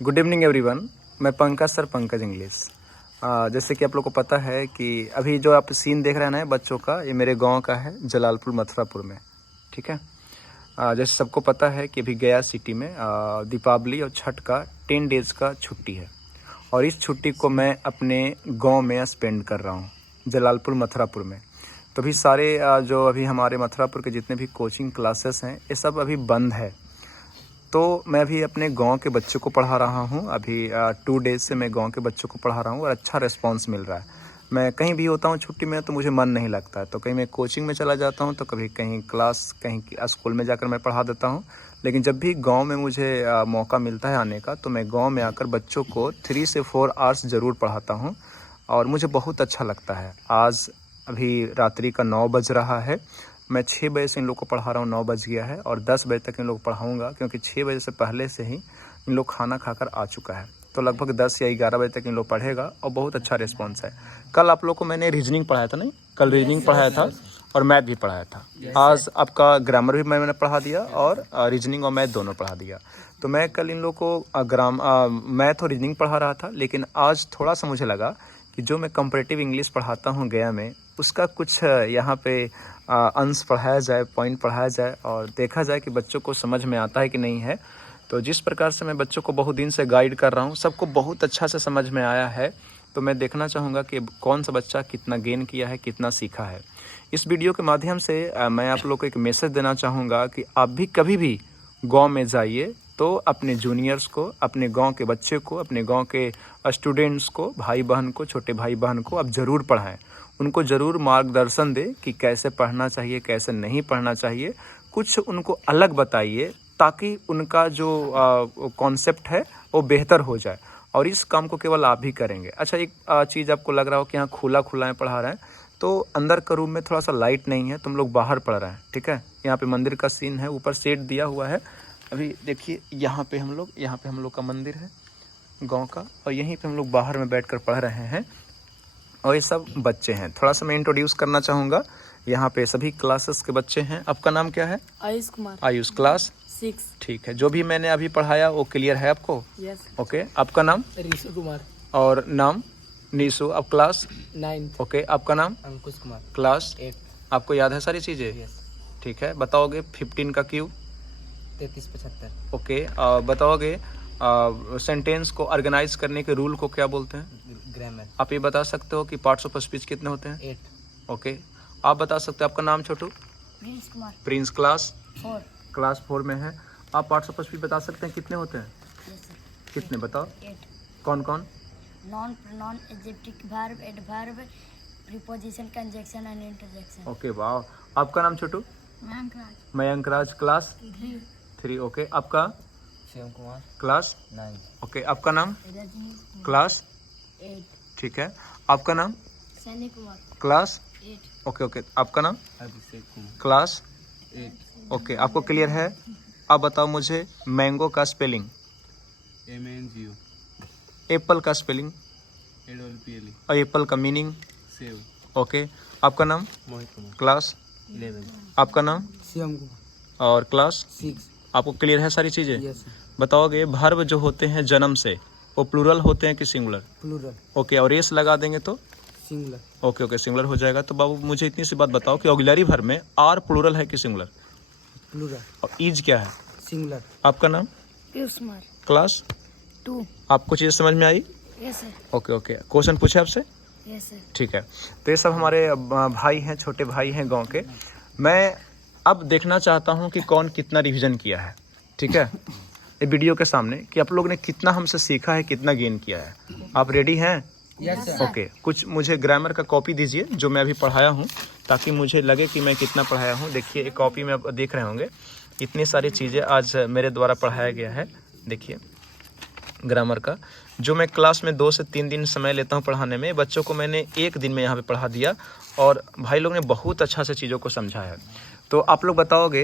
Good evening everyone. मैं Pankaj sir, Pankaj English. जैसे कि आप लोग को पता है कि अभी जो आप सीन देख रहे हैं ना बच्चों का, ये मेरे गांव का है, जलालपुर मथुरापुर में। ठीक है। जैसे सबको पता है कि अभी गया सिटी में दीपावली और छठ का 10 डेज़ का छुट्टी है, और इस छुट्टी को मैं अपने गांव में स्पेंड कर रहा हूँ, जलालपुर मथुरापुर में। तो अभी सारे जो अभी हमारे मथुरापुर के जितने भी कोचिंग क्लासेस हैं, ये सब अभी बंद है। तो मैं अभी अपने गांव के बच्चों को पढ़ा रहा हूं। अभी 2 डेज़ से मैं गांव के बच्चों को पढ़ा रहा हूं और अच्छा रिस्पांस मिल रहा है। मैं कहीं भी होता हूं छुट्टी में तो मुझे मन नहीं लगता है, तो कहीं मैं कोचिंग में चला जाता हूं, तो कभी कहीं क्लास, कहीं स्कूल में जाकर मैं पढ़ा देता हूं। लेकिन जब भी गांव में मुझे मौका मिलता है आने का, तो मैं गाँव में आकर बच्चों को 3 से 4 आवर्स ज़रूर पढ़ाता हूँ और मुझे बहुत अच्छा लगता है। आज अभी रात्रि का 9 बज रहा है। मैं 6 बजे से इन लोग को पढ़ा रहा हूँ, 9 बज गया है, और 10 बजे तक इन लोग को पढ़ाऊँगा, क्योंकि 6 बजे से पहले से ही इन लोग खाना खाकर आ चुका है। तो लगभग 10 या 11 बजे तक इन लोग पढ़ेगा और बहुत अच्छा रिस्पांस है। कल आप लोग को मैंने रीजनिंग पढ़ाया था, नहीं? कल रीजनिंग पढ़ाया था और मैथ भी पढ़ाया था। आज आपका ग्रामर भी मैंने पढ़ा दिया और रीजनिंग और मैथ दोनों पढ़ा दिया। तो मैं कल इन लोग को मैथ और रीजनिंग पढ़ा रहा था, लेकिन आज थोड़ा सा मुझे लगा कि जो मैं कंपैरेटिव इंग्लिश पढ़ाता हूँ गया में, उसका कुछ यहाँ पे अंश पढ़ाया जाए, पॉइंट पढ़ाया जाए और देखा जाए कि बच्चों को समझ में आता है कि नहीं है। तो जिस प्रकार से मैं बच्चों को बहुत दिन से गाइड कर रहा हूँ, सबको बहुत अच्छा से समझ में आया है। तो मैं देखना चाहूँगा कि कौन सा बच्चा कितना गेन किया है, कितना सीखा है। इस वीडियो के माध्यम से मैं आप लोग को एक मैसेज देना चाहूँगा कि आप भी कभी भी गाँव में जाइए तो अपने जूनियर्स को, अपने गांव के बच्चे को, अपने गांव के स्टूडेंट्स को, भाई बहन को, छोटे भाई बहन को आप ज़रूर पढ़ाएं। उनको ज़रूर मार्गदर्शन दें कि कैसे पढ़ना चाहिए, कैसे नहीं पढ़ना चाहिए। कुछ उनको अलग बताइए ताकि उनका जो कॉन्सेप्ट है वो बेहतर हो जाए, और इस काम को केवल आप ही करेंगे। अच्छा, एक चीज़ आपको लग रहा हो कि यहाँ खुला खुला पढ़ा रहे हैं, तो अंदर का रूम में थोड़ा सा लाइट नहीं है, तुम लोग बाहर पढ़ रहे हैं। ठीक है। यहाँ पे मंदिर का सीन है, ऊपर शेड दिया हुआ है। अभी देखिए यहाँ पे हम लोग का मंदिर है गांव का, और यहीं पे हम लोग बाहर में बैठकर पढ़ रहे हैं, और ये सब बच्चे हैं। थोड़ा सा मैं इंट्रोड्यूस करना चाहूँगा। यहाँ पे सभी क्लासेस के बच्चे हैं। आपका नाम क्या है? आयुष कुमार। आयुष, क्लास 6। ठीक है। जो भी मैंने अभी पढ़ाया वो क्लियर है आपको? यस। ओके। आपका नाम? ऋषु कुमार। और नाम? नीसू। अब क्लास 9। ओके। आपका नाम? अंकुश कुमार। क्लास 8। आपको याद है सारी चीज़ें? यस। ठीक है। बताओगे 15 का क्यूब? 3375। ओके। बताओगे सेंटेंस को ऑर्गेनाइज करने के रूल को क्या बोलते हैं? ग्रामर। आप ये बता सकते हो कि पार्ट्स ऑफ स्पीच कितने होते हैं? 8। ओके। आप बता सकते हो आपका नाम? Chhotu. Prince Kumar. Prince, class 4। Class 4 में है। आप पार्ट्स ऑफ स्पीच बता सकते हैं कितने होते हैं? Yes sir. कितने बताओ? 8। कौन कौन? Non pronoun, adjective, verb, adverb, preposition, conjunction and interjection. Okay, वाह। आपका नाम छोटू? मयंक राज। मयंक राज, क्लास 3। ओके। आपका? शिवम कुमार। क्लास 9। ओके। आपका नाम? रजनी। क्लास 8। ठीक है। आपका नाम? Sunny Kumar. Class 8। Okay. Okay. आपका नाम? अभिषेक कुमार। क्लास 8। ओके। आपको क्लियर है? आप बताओ मुझे मैंगो का स्पेलिंग। MNGO। एप्पल का स्पेलिंग। APPLE। और एप्पल का मीनिंग? सेव। ओके। आपका नाम? मोहित कुमार। क्लास 11। आपका नाम? शिवम कुमार। और क्लास 6। आपको क्लियर है सारी चीज़ें? यस। बताओगे वर्ब जो होते हैं जन्म से, वो प्लूरल होते हैं कि सिंगुलर? प्लूरल। ओके। और एस लगा देंगे तो? सिंगुलर। ओके। ओके, सिंगुलर हो जाएगा। तो बाबू मुझे इतनी सी बात बताओ कि ऑक्सिलरी वर्ब में आर प्लूरल है कि सिंगुलर? प्लूरल। और ईज क्या है? सिंगुलर। आपका नाम? पीयूष कुमार। क्लास 2। आपको चीज़ समझ में आई? Yes sir. Okay. Okay. Question पूछे आपसे? Yes sir. ठीक है। तो ये सब हमारे भाई हैं, छोटे भाई हैं गांव के। मैं अब देखना चाहता हूं कि कौन कितना रिवीजन किया है। ठीक है। ये वीडियो के सामने कि आप लोग ने कितना हमसे सीखा है, कितना गेन किया है। आप रेडी हैं? Yes sir. ओके। कुछ मुझे ग्रामर का कॉपी दीजिए जो मैं अभी पढ़ाया हूँ, ताकि मुझे लगे कि मैं कितना पढ़ाया हूँ। देखिए, एक कॉपी में आप देख रहे होंगे, इतनी सारी चीज़ें आज मेरे द्वारा पढ़ाया गया है। देखिए, ग्रामर का जो मैं क्लास में 2 से 3 दिन समय लेता हूँ पढ़ाने में, बच्चों को मैंने 1 दिन में यहाँ पे पढ़ा दिया, और भाई लोग ने बहुत अच्छा से चीज़ों को समझा है। तो आप लोग बताओगे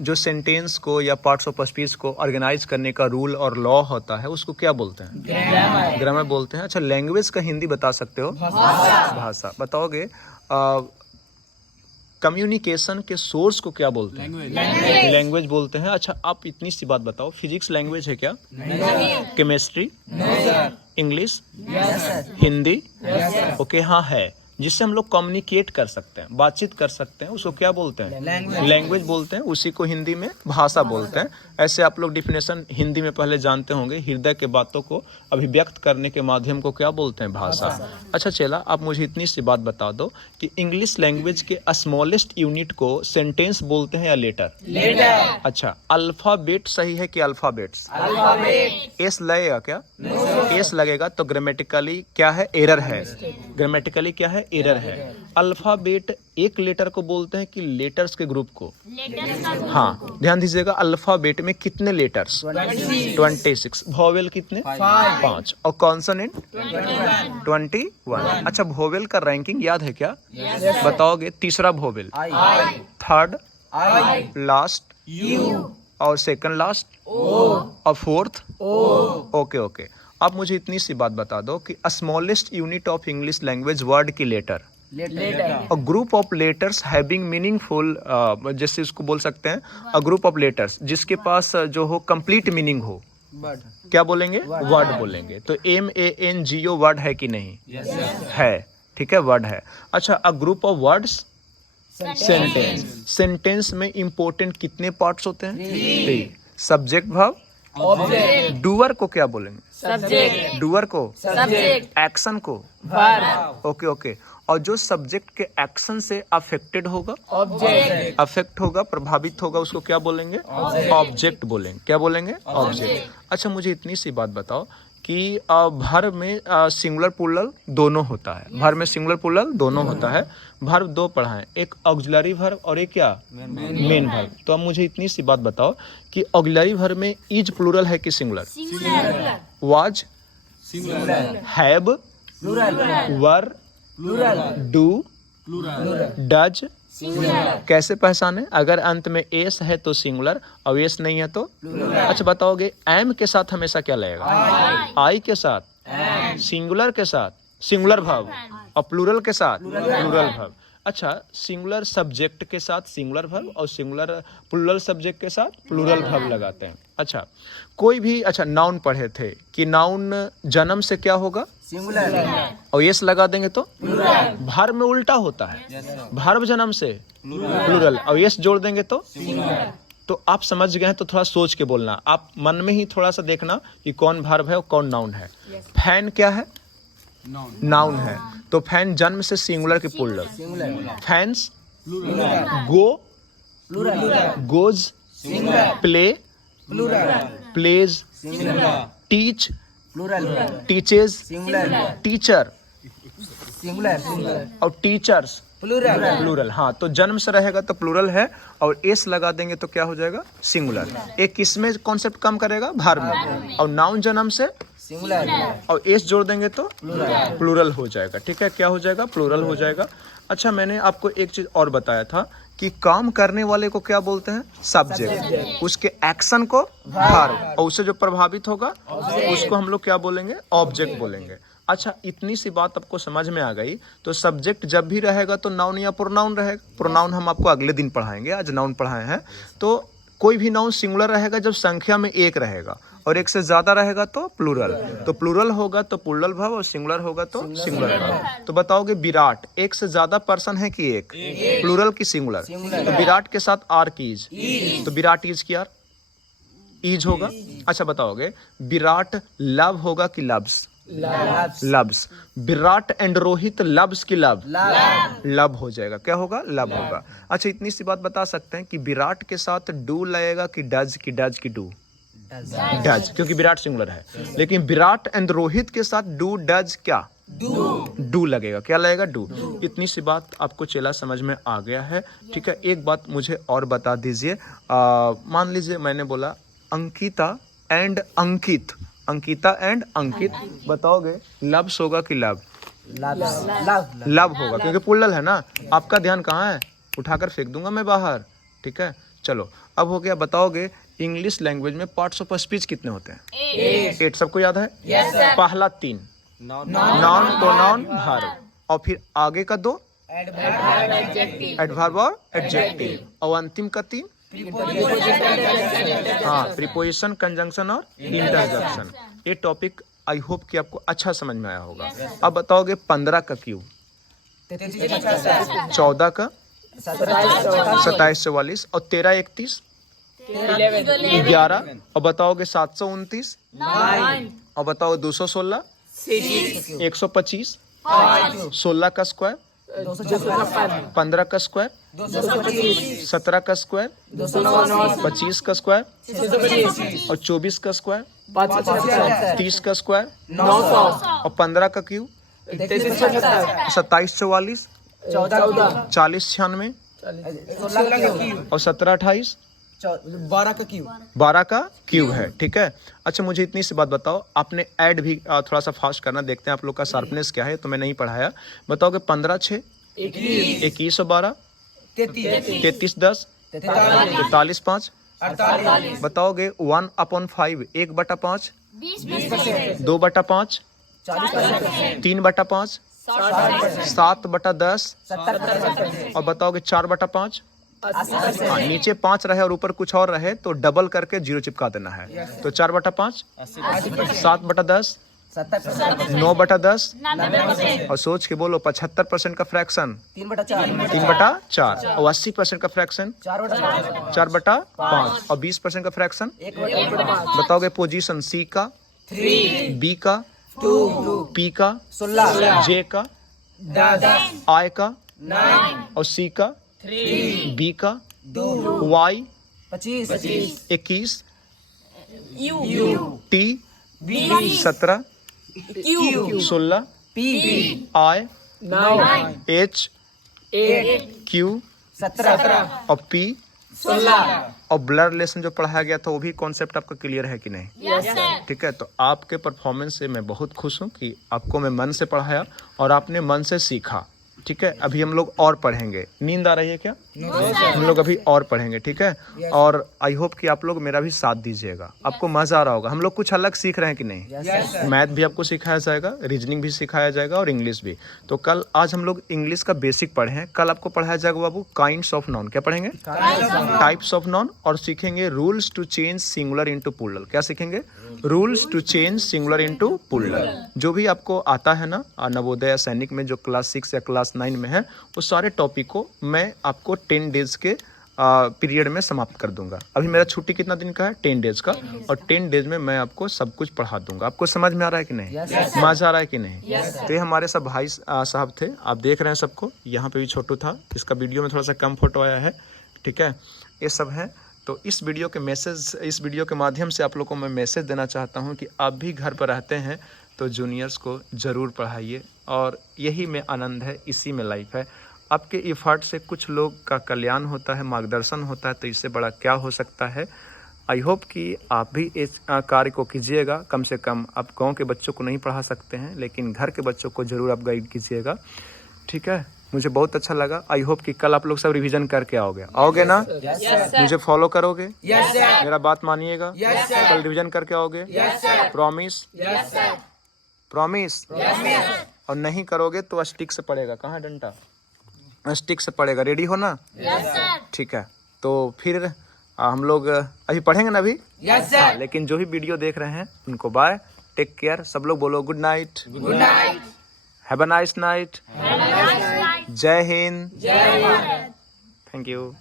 जो सेंटेंस को या पार्ट्स ऑफ स्पीच को ऑर्गेनाइज करने का रूल और लॉ होता है, उसको क्या बोलते हैं? ग्रामर। ग्रामर बोलते हैं। अच्छा, लैंग्वेज का हिंदी बता सकते हो? भाषा। भाषा बताओगे। कम्युनिकेशन के सोर्स को क्या बोलते हैं? लैंग्वेज बोलते हैं। अच्छा, आप इतनी सी बात बताओ, फिजिक्स लैंग्वेज है क्या? केमिस्ट्री? इंग्लिश? हिंदी? ओके, हाँ है। जिससे हम लोग कम्युनिकेट कर सकते हैं, बातचीत कर सकते हैं, उसको क्या बोलते हैं? लैंग्वेज बोलते हैं। उसी को हिंदी में भाषा बोलते हैं। ऐसे आप लोग डिफिनेशन हिंदी में पहले जानते होंगे, हृदय के बातों को अभिव्यक्त करने के माध्यम को क्या बोलते हैं? भाषा। अच्छा चला, आप मुझे इतनी सी बात बता दो कि इंग्लिश लैंग्वेज के स्मॉलेस्ट यूनिट को सेंटेंस बोलते हैं या लेटर? अच्छा, अल्फाबेट सही है कि अल्फाबेट्स? एस लगेगा क्या? एस लगेगा तो ग्रामेटिकली क्या है? एरर है। ग्रामेटिकली क्या है? एरर है। अल्फाबेट एक लेटर को बोलते हैं कि लेटर्स के ग्रुप को? हाँ, ध्यान दीजिएगा, अल्फाबेट में कितने लेटर्स? 26। वोवेल कितने? 5। और कॉन्सोनेंट? 21। अच्छा, वोवेल का रैंकिंग याद है क्या? बताओगे? तीसरा वोवेल, थर्ड लास्ट, और सेकंड लास्ट, और फोर्थ। ओके। अब मुझे इतनी सी बात बता दो कि smallest unit of English language word की letter, a group of letters having meaningful, जैसे इसको बोल सकते हैं अ ग्रुप ऑफ लेटर्स जिसके पास जो हो कंप्लीट मीनिंग हो, क्या बोलेंगे? वर्ड बोलेंगे। तो MANGO वर्ड है कि नहीं? है, ठीक है, वर्ड है। अच्छा, अ group of words sentence. Sentence में इंपॉर्टेंट कितने पार्ट्स होते हैं? 3। सब्जेक्ट, वर्ब, डूअर को क्या बोलेंगे? सब्जेक्ट। डूअर को सब्जेक्ट। एक्शन को वर्ब। ओके। और जो सब्जेक्ट के एक्शन से अफेक्टेड होगा, ऑब्जेक्ट। अफेक्ट होगा, प्रभावित होगा, उसको क्या बोलेंगे? ऑब्जेक्ट बोलेंगे। क्या बोलेंगे? ऑब्जेक्ट। अच्छा, मुझे इतनी सी बात बताओ कि वर्ब में सिंगुलर प्लूरल दोनों होता है। वर्ब में सिंगुलर प्लूरल दोनों होता है। वर्ब दो पढ़ाएं, एक ऑक्सिलरी वर्ब और एक क्या? Main verb. तो अब मुझे इतनी सी बात बताओ कि ऑक्सिलरी वर्ब में इज प्लूरल है कि singular? Was have were do does. कैसे पहचाने? अगर अंत में एस है तो सिंगुलर और एस नहीं है तो? अच्छा बताओगे, एम के साथ हमेशा क्या लगेगा? आई के साथ, सिंगुलर के साथ सिंगुलर वर्ब, और प्लूरल के साथ प्लूरल वर्ब। अच्छा, सिंगुलर सब्जेक्ट के साथ सिंगुलर वर्ब और सिंगुलर प्लूरल सब्जेक्ट के साथ प्लूरल वर्ब लगाते हैं। अच्छा, कोई भी, अच्छा नाउन पढ़े थे कि नाउन जन्म से क्या होगा? सिंगुलर, और यस लगा देंगे तो वर्ब में उल्टा होता है, वर्ब जन्म से प्लूरल और यस जोड़ देंगे तो सिंगुलर। तो आप समझ गए हैं, तो थोड़ा सोच के बोलना, आप मन में ही थोड़ा सा देखना कि कौन वर्ब है और कौन नाउन है। फैन क्या है? नाउन है, तो फैन जन्म से सिंगुलर की plural. Fans, go goes, play plays, teach teaches, teacher और टीचर्स प्लूरल। हाँ, तो जन्म से रहेगा तो प्लूरल है और एस लगा देंगे तो क्या हो जाएगा? सिंगुलर। एक किसमें कॉन्सेप्ट कम करेगा? वर्ब में। और नाउन जन्म से सिंगुलर और एस जोड़ देंगे तो प्लूरल हो जाएगा। ठीक है, क्या हो जाएगा? प्लूरल हो जाएगा। अच्छा, मैंने आपको एक चीज और बताया था कि काम करने वाले को क्या बोलते हैं? सब्जेक्ट। उसके एक्शन को वर्ब, और उससे जो प्रभावित होगा उसको हम लोग क्या बोलेंगे? ऑब्जेक्ट बोलेंगे। अच्छा, इतनी सी बात आपको समझ में आ गई। तो सब्जेक्ट जब भी रहेगा तो नाउन या प्रोनाउन रहेगा। प्रोनाउन हम आपको अगले दिन पढ़ाएंगे, आज नाउन पढ़ाए हैं। तो कोई भी नाउन सिंगुलर रहेगा जब संख्या में एक रहेगा, और एक से ज्यादा रहेगा तो प्लूरल। तो प्लूरल होगा तो प्लूरल वर्ब, और सिंगुलर होगा तो सिंगुलर वर्ब। तो बताओगे विराट एक से ज्यादा पर्सन है कि एक? प्लूरल की सिंगुलर? तो विराट के साथ आर की इज, तो विराट इज की आर इज होगा। अच्छा बताओगे, विराट लव होगा कि loves? Loves. Virat and Rohit loves की लव? लव हो जाएगा। क्या होगा? लव होगा। अच्छा, इतनी सी बात बता सकते हैं कि विराट के साथ डू लगेगा कि डज की डज की डू? डज, क्योंकि विराट सिंगुलर है। लेकिन विराट एंड रोहित के साथ डू डज क्या? डू लगेगा। क्या लगेगा? डू। इतनी सी बात आपको चेला समझ में आ गया है। ठीक है, एक बात मुझे और बता दीजिए। मान लीजिए मैंने बोला अंकिता एंड अंकित, अंकिता एंड अंकित, बताओगे लव्स होगा कि लव? लव होगा, क्योंकि प्लूरल है ना। आपका ध्यान कहाँ है? उठाकर फेंक दूंगा मैं बाहर। ठीक है, चलो अब हो गया। बताओगे इंग्लिश लैंग्वेज में पार्ट्स ऑफ स्पीच कितने होते हैं? 8। सबको याद है? पहला 3 नाउन, प्रोनाउन, वर्ब, और फिर आगे का 2 एडवर्ब और एडजेक्टिव। और अंतिम का 3 हाँ, प्रीपोजिशन, कंजंक्शन और इंटरजेक्शन। ये टॉपिक आई होप कि आपको अच्छा समझ में आया होगा। अब बताओगे 15 का क्यों, 14 का 27 44 और 13 31 11 और बताओगे 729 और बताओगे 216 125 16 का स्क्वायर 15 का स्क्वायर 17 का स्क्वायर 25 का स्क्वायर और 24 का स्क्वायर 30 का स्क्वायर और 15 का क्यूब 27 44 40 96 और 17 28 12 का क्यूब है। ठीक है। अच्छा, मुझे इतनी सी बात बताओ, आपने ऐड भी थोड़ा सा फास्ट करना, देखते हैं आप लोग का शार्पनेस क्या है। तो मैं नहीं पढ़ाया, बताओगे 15 6 21 और 12 33 10 43 5 बताओगे 1/5 1/5 2/5 3/5 7/10 और बताओगे 4/5। हाँ, नीचे 5 रहे और ऊपर कुछ और रहे तो डबल करके 0 चिपका देना है। तो 4/5 7/10 9/10 और सोच के बोलो 75% का फ्रैक्शन 3/4 और 80% का फ्रैक्शन 4/5 और 20% का फ्रैक्शन बताओगे पोजीशन सी का 3 बी का 2 पी का 16 जे का 10 आई का 9 और सी का 3 बी का 2 वाई 25 21 टी 17 16 आई 9 एच 8 क्यू 17 और पी 16 और ब्लड रिलेशन जो पढ़ाया गया था वो भी कॉन्सेप्ट आपका क्लियर है कि नहीं? Yes sir. ठीक है। तो आपके परफॉर्मेंस से मैं बहुत खुश हूँ कि आपको मैं मन से पढ़ाया और आपने मन से सीखा। ठीक है। अभी हम लोग और पढ़ेंगे। नींद आ रही है क्या? हम लोग अभी और पढ़ेंगे। ठीक है। और आई होप कि आप लोग मेरा भी साथ दीजिएगा, आपको मजा आ रहा होगा। हम लोग कुछ अलग सीख रहे हैं कि नहीं? मैथ भी आपको सिखाया जाएगा, रीजनिंग भी सिखाया जाएगा और इंग्लिश भी। तो कल आज हम लोग इंग्लिश का बेसिक पढ़े हैं, कल आपको पढ़ाया जाएगा बाबू काइंड्स ऑफ नाउन। क्या पढ़ेंगे? Types of noun. और सीखेंगे rules to change singular into plural. क्या सीखेंगे? Rules to change singular into plural. जो भी आपको आता है ना नवोदय या सैनिक में, जो क्लास 6 या क्लास 9 में है, वो सारे टॉपिक को मैं आपको 10 डेज के पीरियड में समाप्त कर दूंगा। अभी मेरा छुट्टी कितना दिन का है? 10 डेज का। और 10 डेज में मैं आपको सब कुछ पढ़ा दूंगा। आपको समझ में आ रहा है कि नहीं? मजा आ रहा है कि नहीं? तो ये हमारे सब भाई साहब थे, आप देख रहे हैं सबको। यहाँ पे भी छोटू था, इसका वीडियो में थोड़ा सा कम फोटो आया है। ठीक है। ये सब है। तो इस वीडियो के माध्यम से आप लोग को मैं मैसेज देना चाहता हूँ कि आप भी घर पर रहते हैं तो जूनियर्स को ज़रूर पढ़ाइए। और यही में आनंद है, इसी में लाइफ है। आपके एफर्ट से कुछ लोग का कल्याण होता है, मार्गदर्शन होता है, तो इससे बड़ा क्या हो सकता है। आई होप कि आप भी इस कार्य को कीजिएगा। कम से कम आप गांव के बच्चों को नहीं पढ़ा सकते हैं, लेकिन घर के बच्चों को ज़रूर आप गाइड कीजिएगा। ठीक है। मुझे बहुत अच्छा लगा। आई होप कि कल आप लोग सब रिवीजन करके आओगे ना? मुझे फॉलो करोगे? मेरा बात मानिएगा? कल रिवीजन करके आओगे? प्रॉमिस? प्रॉमिस? और नहीं करोगे तो स्टिक से पड़ेगा। कहाँ डंडा? स्टिक से पड़ेगा। रेडी हो ना? ठीक है। तो फिर हम लोग अभी पढ़ेंगे ना अभी? लेकिन जो भी वीडियो देख रहे हैं उनको बाय, टेक केयर। सब लोग बोलो good night. Good night. Have a nice night. जय हिंद। Thank you.